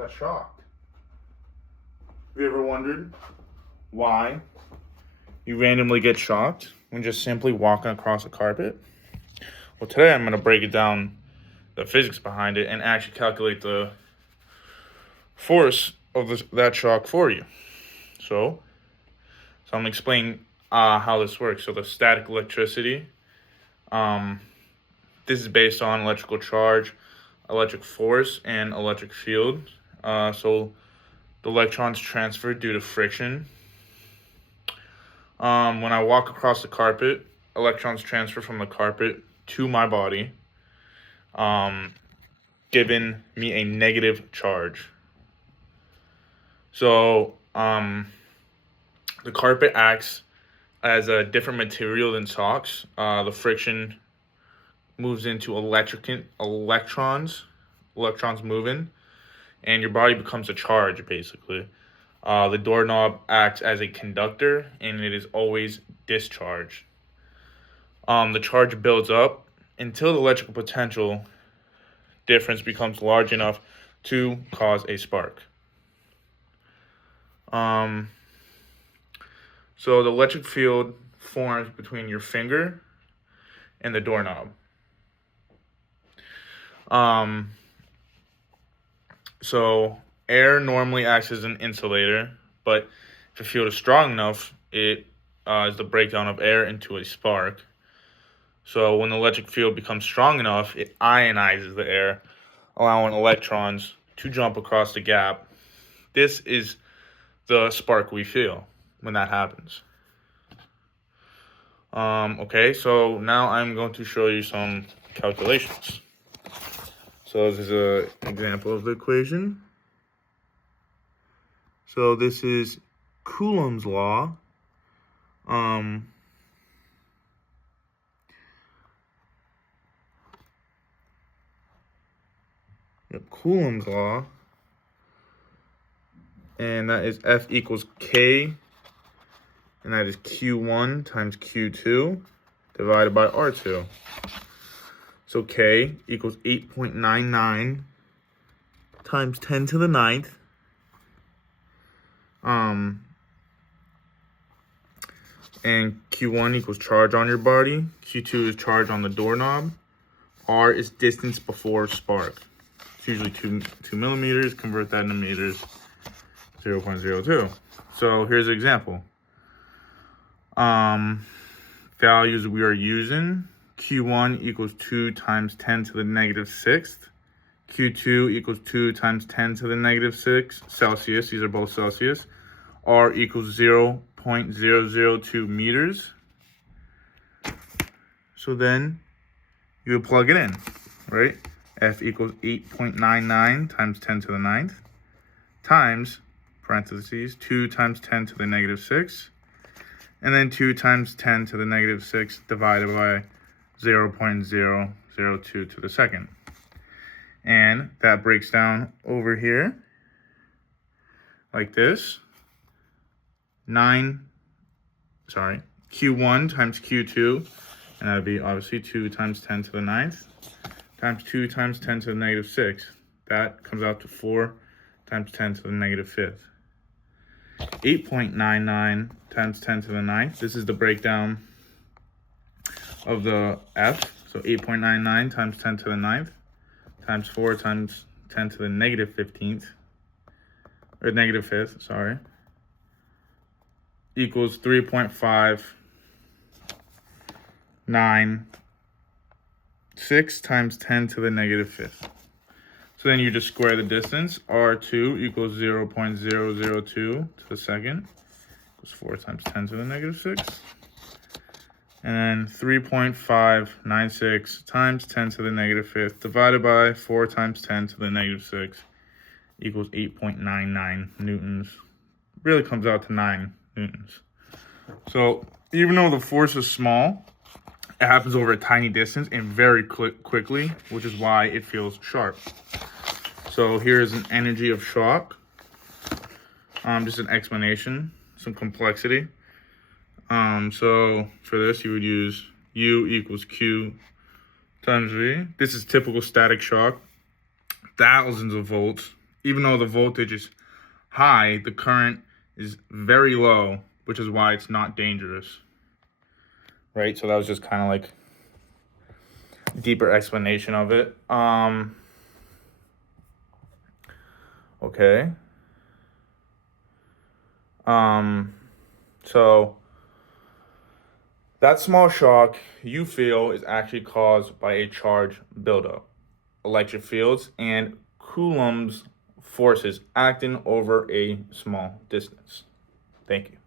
got shocked. Have you ever wondered why you randomly get shocked when just simply walking across a carpet? Well, today I'm going to break it down, the physics behind it, and actually calculate the force of that shock for you. So I'm going to explain how this works. So the static electricity, this is based on electrical charge, electric force, and electric field. So the electrons transfer due to friction. When I walk across the carpet, electrons transfer from the carpet to my body, giving me a negative charge. So the carpet acts as a different material than socks. The friction moves into electrons moving, and your body becomes a charge, basically. The doorknob acts as a conductor, and it is always discharged. The charge builds up until the electrical potential difference becomes large enough to cause a spark. So the electric field forms between your finger and the doorknob. So air normally acts as an insulator, but if the field is strong enough, it is the breakdown of air into a spark. So when the electric field becomes strong enough, it ionizes the air, allowing electrons to jump across the gap. This is the spark we feel when that happens. Okay, so now I'm going to show you some calculations. So this is an example of the equation. So this is Coulomb's law. Coulomb's law. And that is F equals K. And that is Q1 times Q2 divided by R2. So K equals 8.99 times 10 to the 9th. And Q1 equals charge on your body. Q2 is charge on the doorknob. R is distance before spark. It's usually 2 millimeters. Convert that into meters. 0.02. So here's an example. Values we are using. Q1 equals 2 times 10 to the negative 6th. Q2 equals 2 times 10 to the negative 6 Celsius. These are both Celsius. R equals 0.002 meters. So then you would plug it in, right? F equals 8.99 times 10 to the 9th times, parentheses, 2 times 10 to the negative 6. And then 2 times 10 to the negative 6 divided by 0.002 to the second. And that breaks down over here like this. Q1 times Q2, and that would be obviously 2 times 10 to the 9th times 2 times 10 to the negative 6. That comes out to 4 times 10 to the negative 5th. 8.99 times 10 to the 9th. This is the breakdown of the F. So 8.99 times 10 to the 9th times 4 times 10 to the negative 15th, or negative 5th, sorry, equals 3.596 times 10 to the negative 5th. So then you just square the distance. R2 equals 0.002 to the second. Equals 4 times 10 to the negative 6. And then 3.596 times 10 to the negative 5th divided by 4 times 10 to the negative 6 equals 8.99 newtons. Really comes out to 9 newtons. So even though the force is small, it happens over a tiny distance and very quickly, which is why it feels sharp. So here's an energy of shock. Just an explanation, some complexity. So for this, you would use U equals Q times V. This is typical static shock. Thousands of volts even though the voltage is high, the current is very low, which is why it's not dangerous. Right? So that was just kind of like deeper explanation of it. Okay. So that small shock you feel is actually caused by a charge buildup, electric fields, and Coulomb's forces acting over a small distance. Thank you.